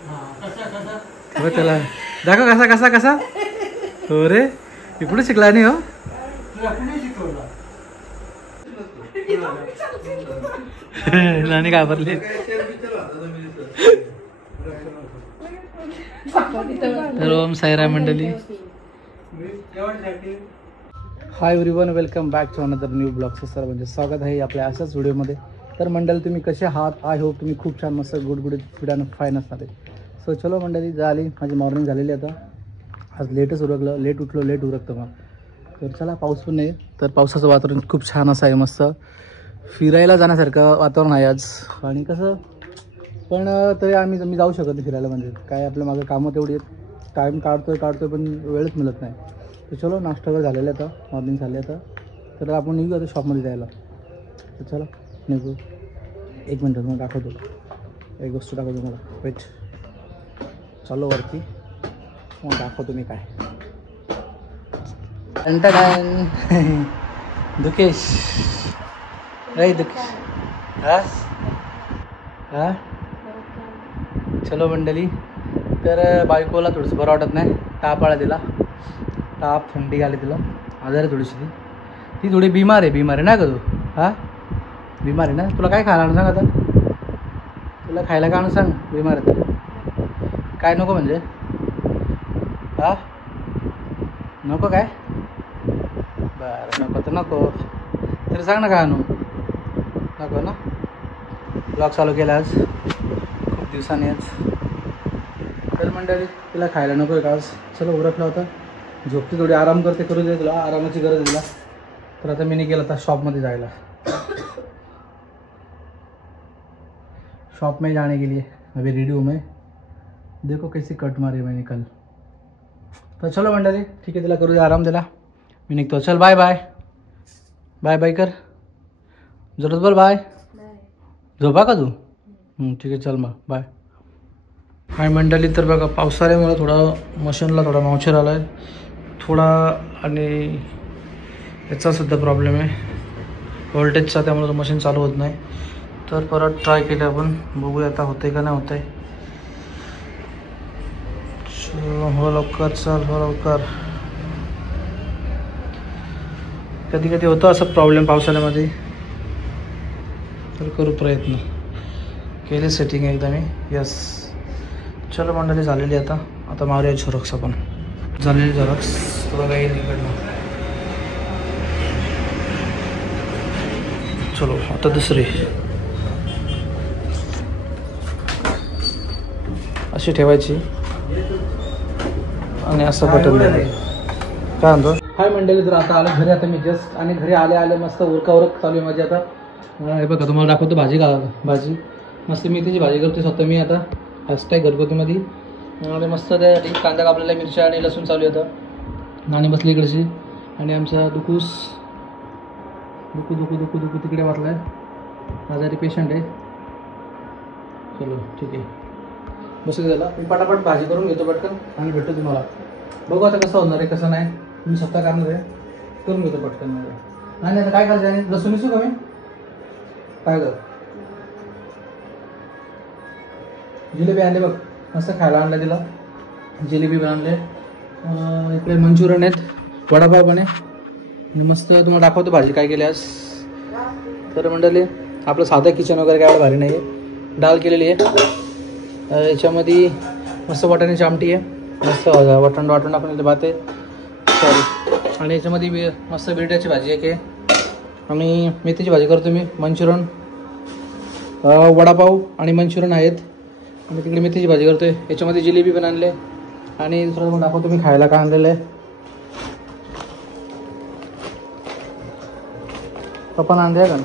हो त्याला दाखव कसा कसा कसा. हो रे इकडे शिकला नाही हो. नानी घाबरली. ओम साईराम मंडळी. Hi everyone, welcome back to another new ब्लॉगचं सर म्हणजे स्वागत आहे आपल्या अशाच व्हिडिओमध्ये. तर मंडळी तुम्ही कसे आहात? आय होप तुम्ही खूप छान मस्त गुडगुडीत फिडानं फाईन असणार आहे. सो चलो मंडळी, झाली माझी मॉर्निंग झालेली आता. आज लेटच उरकलं, लेट उठलो लेट उरकतं मग. तर चला, पाऊस पण नाही तर पावसाचं वातावरण खूप छान असं आहे, मस्त फिरायला जाण्यासारखं वातावरण आहे आज. आणि कसं पण तरी मी जाऊ शकत नाही फिरायला, म्हणजे काय आपल्या मागं कामं तेवढी आहेत, टाईम काढतोय पण वेळच मिळत नाही. तर चलो, नाश्ता वगैरे झालेला आता, मॉर्निंग झाले आता. तर आपण निघू आता शॉपमध्ये जायला. तर चला निघू. एक मिनटं मग दाखवतो, एक वस्तू दाखवतो मला. वेट, चालू वरती मग दाखवतो मी काय. दुकेश रे, दुकेश. हां चलो मंडळी. तर बायकोला थोडंसं बरं वाटत नाही, ताप आला तिला, ताप थंडी आली तिला, आजार आहे थोडीशी. ती थोडी बिमार आहे ना का तू? हां बिमार आहे ना. तुला काय खायला आणून सांग आता, तुला खायला काय आणून सांग. बिमार आहे तर काय नको म्हणजे? हां नको काय? बरं नको तर नको, तरी सांग ना काय आणू. नको ना. ब्लॉग चालू केला आज खूप दिवसांनी आज. तर मंडळी तिला खायला नको आहे का आज. चलो उरकला होता, झोपते थोडी, आराम करते, करू दे, तुला आरामाची गरज दिला. तर आता मी गेला आता शॉपमध्ये जायला. शॉप में जाने के लिए अभी रेडी हूँ मैं. देखो कैसी कट मारी मैंने कल. तर चलो मंडळी, ठीक आहे, तिला करू दे आराम, दिला मी निघतो. चल बाय बाय. बाय बाय कर, जरूर बोल बाय. झोपा का तू? ठीक आहे, चल मग बाय. हाय मंडळी, तर बघा पावसाळ्यामुळे थोडा मशीनला थोडा मॉइश्चर आला आहे थोडा, आणि याचासुद्धा प्रॉब्लेम आहे व्होल्टेजचा, त्यामुळे मशीन चालू होत नाही. तर परत ट्राय केले आपण, बघूया आता होते का नाही होत आहे. हो लवकर चल, हो लवकर. कधी कधी होतं असं प्रॉब्लेम पावसाळ्यामध्ये, तर करू प्रयत्न. केले सेटिंग एकदा मी. यस चलो मंडळी, झालेली आता मारूया झेरॉक्स. आपण झालेली झेरॉक्स तुला काही निकडनं. चलो आता दुसरी अशी ठेवायची आणि असं बटन द्यायचं. काय म्हणतो? हाय मंडळी, तर आता आलं घरी. आता मी जस्ट आणि घरी आले मस्त उरक चालू आहे माझी आता. हे बघा तुम्हाला दाखवतो भाजी मस्त मेथीची भाजी करते स्वतः मी आता. फर्स्ट आहे घरगुतीमध्ये. आणि मस्त त्यासाठी कांदा कापलेला, मिरच्या आणि लसूण चालू आहे आता. नाणी बसली इकडची, आणि आमचा दुकू तिकडे वाचला आहे, आजारी पेशंट आहे. चलो ठीक आहे, बसू द्याला. मी पटापट भाजी करून घेतो पटकन आणि भेटतो तुम्हाला. बघू आता कसं होणार आहे कसं नाही, तुम्ही स्वतः करणार आहे, करून घेतो पटकन. नाही आता काय करायचं आहे, लसूण निसू का मी? काय कर, जिलेबी आणले बघ, मस्त खायला आणलं तिला. जिलेबी पण आणले, इकडे मंचुरियन आहेत, वडापाव पण आहे, आणि मस्त तुम्हाला दाखवतो भाजी काय केली आज. तर मंडळी आपलं साधं किचन वगैरे काय भारी नाही आहे. डाळ केलेली आहे, याच्यामध्ये मस्त वाटाण्याची आमटी आहे, मस्त वाटण आपण इथे भात आहे, सॉरी. आणि याच्यामध्ये मस्त बिरड्याची भाजी आहे, आणि मेथीची भाजी करतो मी. मंचुरियन, वडापाव आणि मंचुरियन आहेत, आणि तिकडे मेथीची भाजी करतो आहे. याच्यामध्ये जिलेबी पण आणले, आणि दुसरं पण दाखवतो मी खायला काय आणलेलं आहे. पप्पा आणले का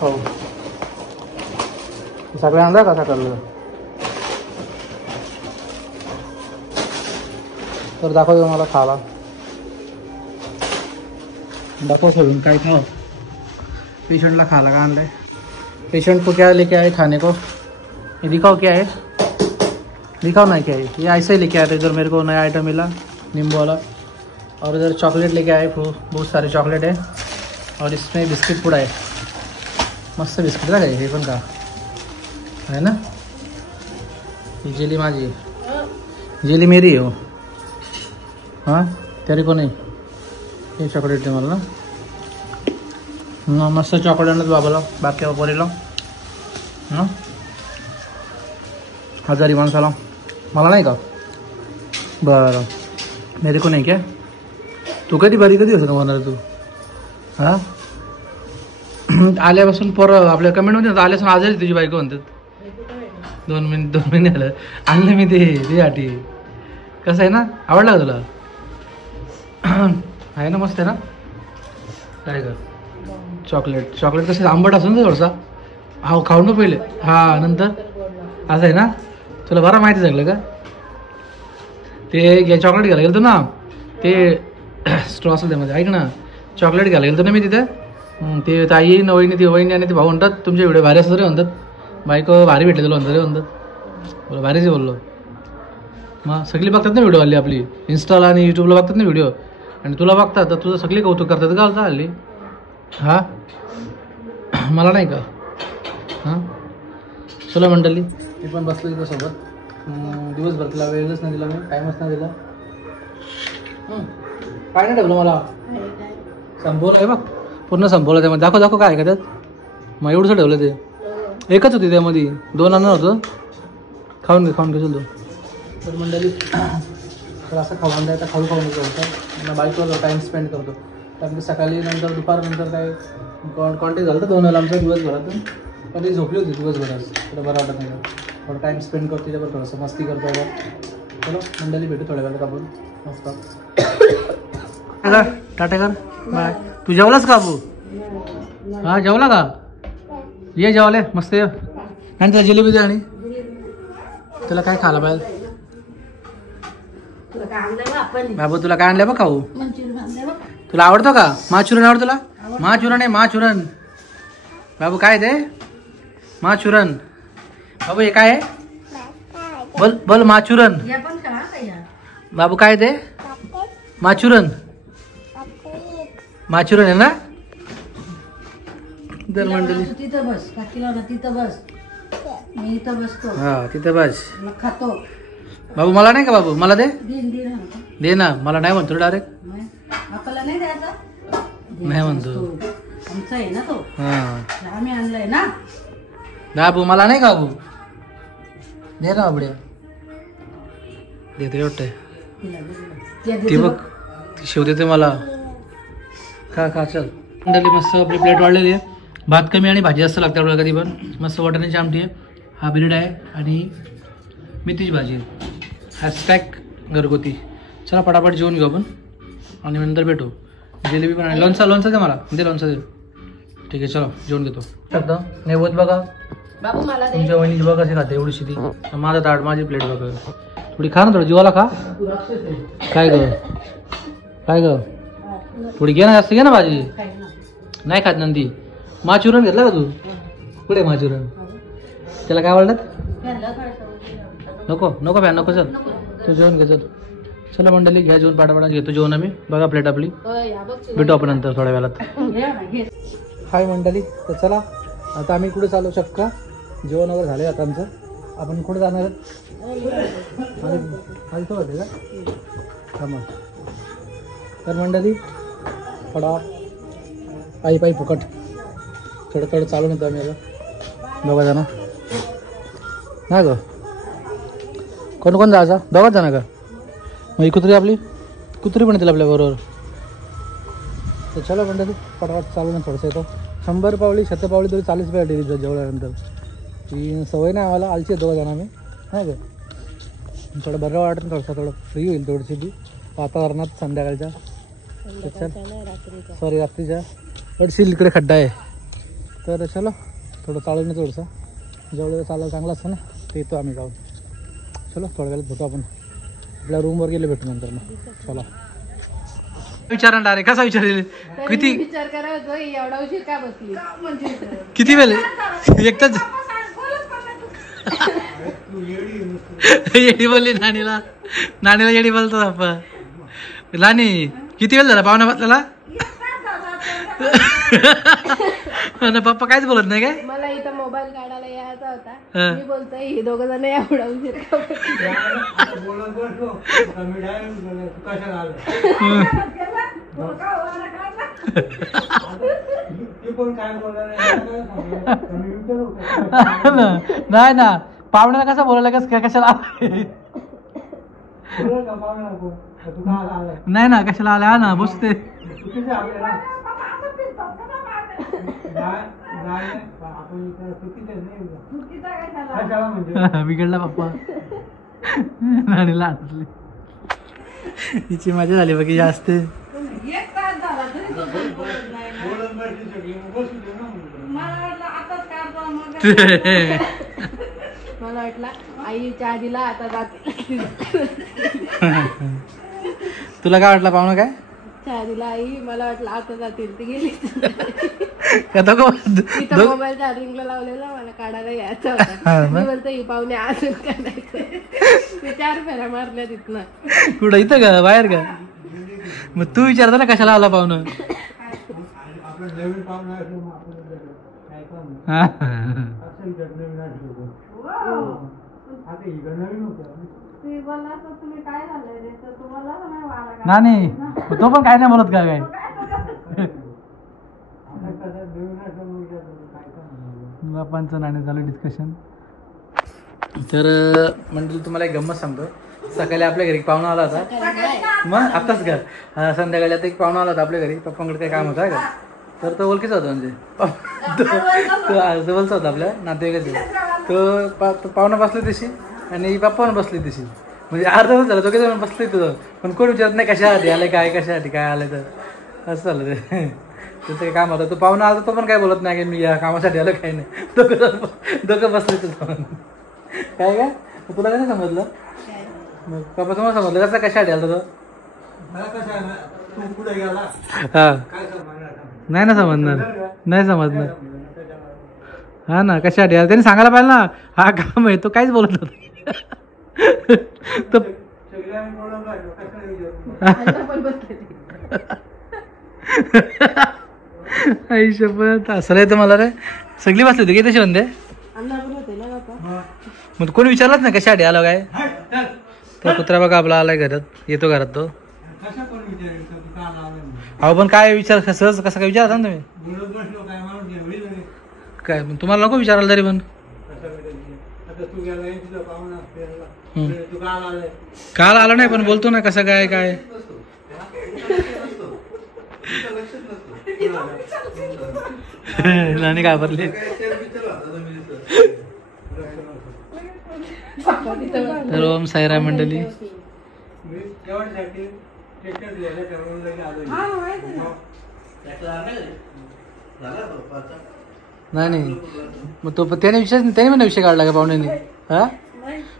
खाऊ? सगळे आणलं का सकाळला? तर दाखवतो मला खायला, दाखव सोडून काय खाओ. पेशेंटला खायला का आणलं है? पेशेंट को क्या लेके आए खाने को? ये दिखाओ क्या है, दिखाओ ना क्या है. ये ऐसे ही लेके आए थे, इधर मेरे को नया आइटम मिला नींबू वाला. और इधर चॉकलेट लेके आए, बहुत सारे चॉकलेट है, और इसमें बिस्किट पूड़ा है, मस्त बिस्किट लगा है. हे पण का है ना. ही जेली माझी, जेली मेरी हो. हां तरी कोण आहे हे चॉकलेट आहे मला ना. मस्त चॉकलेट आणत बाबाला, बाकी पोरीला ना, आजारी माणसाला. मला नाही का? बरं मेरे को नाही क्या? तू कधी कधी होतं होणार तू? हां आल्यापासून पोरं आपल्या कमेंटमध्ये आल्यापासून आजारी तुझी बायको म्हणतात. 2 महिने आलं आणलं मी ते आठी. कसं आहे ना, आवडला तुला? आहे ना, मस्त आहे ना. काय कर चॉकलेट कसं आंबट असून ना थोडसा. हा खाऊन ना पहिले, हा नंतर. असं आहे ना, तुला बरं माहिती झालं का? ते चॉकलेट घ्यायला गेलो ना, ते स्ट्रॉ असेल त्यामध्ये. ऐक ना, चॉकलेट घ्यायला गेलो ना मी तिथे. ते ताई वहिनी आणि ते भाऊ म्हणतात तुमचे व्हिडिओ भारी असतात रे म्हणतात. बायको भारी भेटले तुला म्हणतात रे म्हणतात. बोला भारीच बोललो. मग सगळी बघतात ना व्हिडिओ हल्ली आपली, इंस्टाला आणि यूट्यूबला बघतात ना व्हिडिओ, आणि तुला बघतात तर तुझं सगळी कौतुक करतात का आता हल्ली? हां मला नाही का? हां चला मंडळी, मी पण बसलो तिथं सोबत. दिवसभर तिला वेळच नाही दिला, मी टाईमच नाही दिला. काय नाही ठेवलं मला, संपवलं आहे बघ पूर्ण, संपवलं त्यामध्ये. दाखव काय का त्यात. मग एवढंसं ठेवलं ते, एकच होती त्यामध्ये, 2 आणणार होतं. खाऊन घे तू. तर मंडळी तर असं खाऊन द्यायचा, खाऊ घेतो होतं. बाईकवर टाईम स्पेंड करतो, कारण की सकाळी नंतर दुपारनंतर काय कॉन्टॅक्ट झालं तर 2 वेळा आमच्या दिवसभरातून. पण ती झोपली होती दिवसभरात, थोडं बरं वाटत नाही. थोडं टाईम स्पेंड करतो त्याच्यावर, थोडंसं मस्ती करतो आता. चलो मंडळी भेटू थोड्या वेळात आपण मस्त. टाटा कर, बाय. तू जेवलास का अबू? हां जेवला का? ये जेवले मस्त. ये आणि त्याला जिलेबी दे. आणि तुला काय खायला पाहिजे बाबू? तुला काय आणलं बघ खाऊ? तुला आवडतो का माचुरन? आवडतो तुला? माचुरन आहे, माचुरन बाबू. काय ते माचुरन बाबू? हे काय आहे? बोल माचुरन बाबू. काय ते माचुरन आहे ना. तर मंडळी तिथं बस, मी इथं बसतो. हा तिथं बस, खातो. बाबू मला नाही का? बाबू मला दे ना. मला नाही म्हणतो डायरेक्ट. आपल्याला नाही द्यायचा, नाही म्हणतो. आमचा आहे ना तो. हा आम्ही आणलाय ना. बाबू मला नाही का? बाबू दे ना बाबड्या. देते वाटतंय ती बघ, ती शेव देते मला. खा चल. मंडळी मस्त आपली प्लेट वाढलेली आहे. भात कमी आणि भाजी जास्त लागते आपल्याला कधी पण. मस्त वाटाण्याची आमटी आहे, हा बिरड आहे आणि मेथीची भाजी आहे. हॅशटॅग घरगुती. चला पटापट जेवून घेऊ आपण आणि नंतर भेटू. जिलेबी पण आहे. लोणचं दे मला. दे लोणचं दे. ठीक आहे चलो जेवून घेतो. शकतो नैवत बघा तुमच्या वहिनीची बघा कशी खाते एवढीशी ती. माझा ताट, माझी प्लेट बघा. थोडी खा ना, थोडं जीवाला खा. काय ग थोडी घे ना, जास्त घे ना भाजी. नाही खात नंदी. माचुरन घेतला का तू? कुठे माचुरन? त्याला काय आवडलं? नको फॅन नको. चल तू जेवण घे. चला मंडळी घ्या जेवण, पाटापाटा घेतो जेवण आम्ही. बघा प्लेट आपली. भेटू आपण नंतर थोड्या वेळात. हाय मंडळी, तर चला आता आम्ही कुठे चालू शकता. जेवण वगैरे झाले आता आमचं. आपण कुठे जाणार आधी होते का? थांबा. तर मंडळी थोडा पायी फुकट थोडं चालून येतो आम्ही आता. दोघा जण ना ग. कोण जायचा? दोघाच जण का? मग ही कुत्री पण येतील आपल्या बरोबर. तर चला मंडळी पटापट चालू ना थोडंसं येतो. 100 पावली 100 पावली तरी चालीच पाहिजे डेली जेवल्यानंतर. ती सवय नाही आम्हाला. आलची आहे 2 जण आम्ही. नाही का? थोडं बरं वाटतं, थोडं फ्री होईल थोडीशी ती वातावरणात संध्याकाळच्या. रात्रीच्या. थोडीशी इकडे खड्डा आहे. तर चलो थोडं चालू ना थोडंसं. जेवढं चालायला चांगलं असतं ना ते येतो आम्ही जाऊन. चलो थोड्या वेळात भेटू आपण. आपल्या रूमवर गेले भेटू नंतर मग. चला विचारा डायरेक्ट. कसा विचारेल? किती विचार करायचो एवढा उशीर का बसली? किती वेळ? एकटाच येडी बोलली नानीला. येडी बोलतो आपण. नानी किती वेळ झाला पाहुण्या बसलेला? पप्पा काहीच बोलत नाही काय? मला इथं मोबाईल काढायला यायचा होता मी बोलतोय हे दोघं जण एवढा उशीर का बसले? नाही ना पाहुण्याला कसं बोलायला कशाला नाही ना कशाला आला हा ना बसते बिघडला पप्पा आणि लाटली हिची मजा झाली बघी जास्त एक तास झाला तरी तो फोन बोलत नाही ना. मला वाटलं आताच काढतो मग मला वाटलं आई चहा दिला आता जाते तुला काय वाटलं पाहुणं काय चहा दिला आई मला वाटलं आता जातील ती गेली तिथं दोघं मोबाईल चार्जिंगला लावलेला मला काढायला यायचा होता मी बोलतो ही पाहुणे अजून काढायचं मी 4 फेऱ्या मारल्या तिथनं कुठं इथं का बाहेर का मग तू विचारता ना कशाला आला पाहुणं हा. तुम्ही बोलला तर तुम्ही काय झालंय रे तर तुम्हाला नाही वाला नाही तो पण काय नाही बोलत का काय बापांचं नाणे झालं डिस्कशन तर म्हणजे तुम्हाला एक गंमत सांगतो सकाळी आपल्या घरी पाहुणा आला होता मग आताच का संध्याकाळी आता एक पाहुणा आला होता आपल्या घरी पप्पांकडे काही काम होतं का तर तो ओळखीचा होता म्हणजे तो जवळचा होता आपल्या नातेवाईकाचा तो पाहुणा बसले तशी आणि पप्पा पण बसली तशी म्हणजे अर्धा तास झाला तो काही बसले तुझं पण कोण विचारत नाही कशासाठी आलं काय कशासाठी काय आलं तर असं झालं ते त्याचं काही काम होतं तो पाहुणा आला तो पण काय बोलत नाही की मी या कामासाठी आलं काही नाही दोघं बसले तुझं काय काय तुला काय नाही समजलं मग पप्पा तुम्हाला समजलं कसं कशासाठी आलं तो हा नाही ना समजणार नाही समजणार हा ना कशासाठी आलं त्यांनी सांगायला पाहिजे ना हा काम आहे तो काहीच बोलत होता आई शपथ असं आहे तर मला रे सगळी बसली होती की तशी म्हणते मग कोणी विचारलंच नाही कशासाठी आलं काय तो कुत्रा बघा आपला आलाय घरात येतो घरात तो अहो पण काय विचार सहज कसं काय विचारता ना तुम्ही काय तुम्हाला नको विचारायला तरी पण काल आलो नाही पण बोलतो ना कसं काय काय आणि घाबरले तर ओम साईरा मंडळी नाही मग तो त्याने पण विषय काढला का पाहुण्याने हा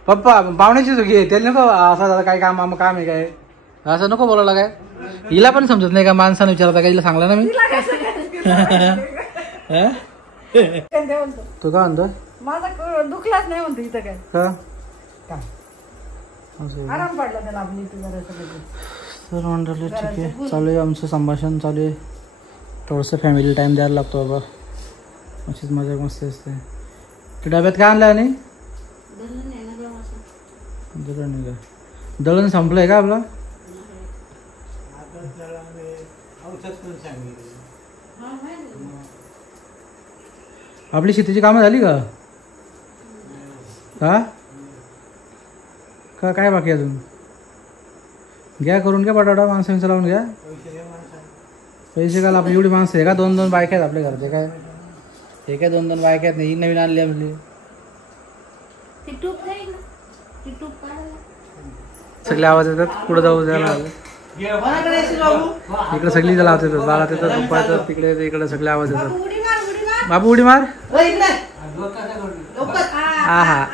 पप्पा पाहुण्याची चुकी आहे त्याने नको असा दादा काय काम काम आहे काय असं नको बोलायला काय हिला पण समजत नाही का माणसानं विचारता का हिला सांगला ना मी तो का म्हणतो माझा दुखलाच नाही म्हणतो इथं काय आराम पडला त्याला आपली तर मंडळी ठीक आहे चालू आहे आमचं संभाषण चालू आहे थोडंसं फॅमिली टाइम द्यायला लागतो बाबा अशीच मजा मस्त असते ते डब्यात काय आणलं आणि दळण का दळण संपलंय का आपलं आपली शेतीची कामं झाली का का काय बाकी अजून घ्या करून घ्या बटाटा माणसांचं लावून घ्या पैसे काल आपली एवढी माणसं आहे का 2-2 बायका आहेत आपल्या घरचे काय हे काय 2-2 बायका आहेत नाही नवीन आणली आपली सगळे आवाज येतात पुढे जाऊ द्यायला इकडे सगळी त्याला आवाज येतात बाळात येतात पप्पा येतात तिकडे इकडे सगळे आवाज येतात बाबू उडी मार हा हा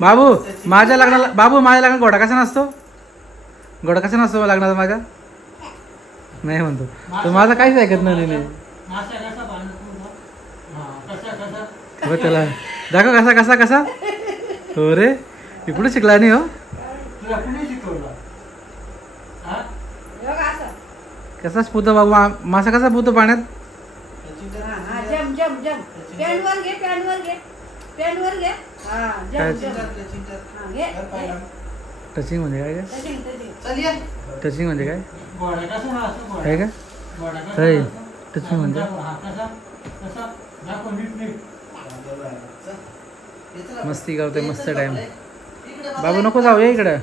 बाबू माझ्या लग्नात घोडा कसा नसतो लग्नाचा माझ्या नाही म्हणतो तो माझा काहीच ऐकत नाही त्याला दाखव कसा कसा कसा हो रे इकडे शिकला नाही हो कसाच पोहतो बाबू मासा कसा पोहतो पाण्यात? जम जम जम पॅनवर घे पॅनवर घे पॅनवर घे हा जम जम हा, घे टचिंग म्हणजे काय का? Touching, touching. टचिंग म्हणजे काय काय का काय टचिंग म्हणजे मस्ती करतोय मस्त टाइम. बाबू नको जाऊ या इकडं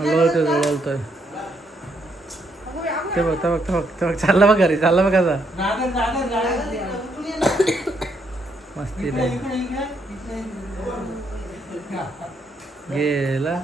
लोळतोय ते बघ ते बघ ते बघ ते बघ चालला बघ घरी चालला बघ आता मस्ती गेला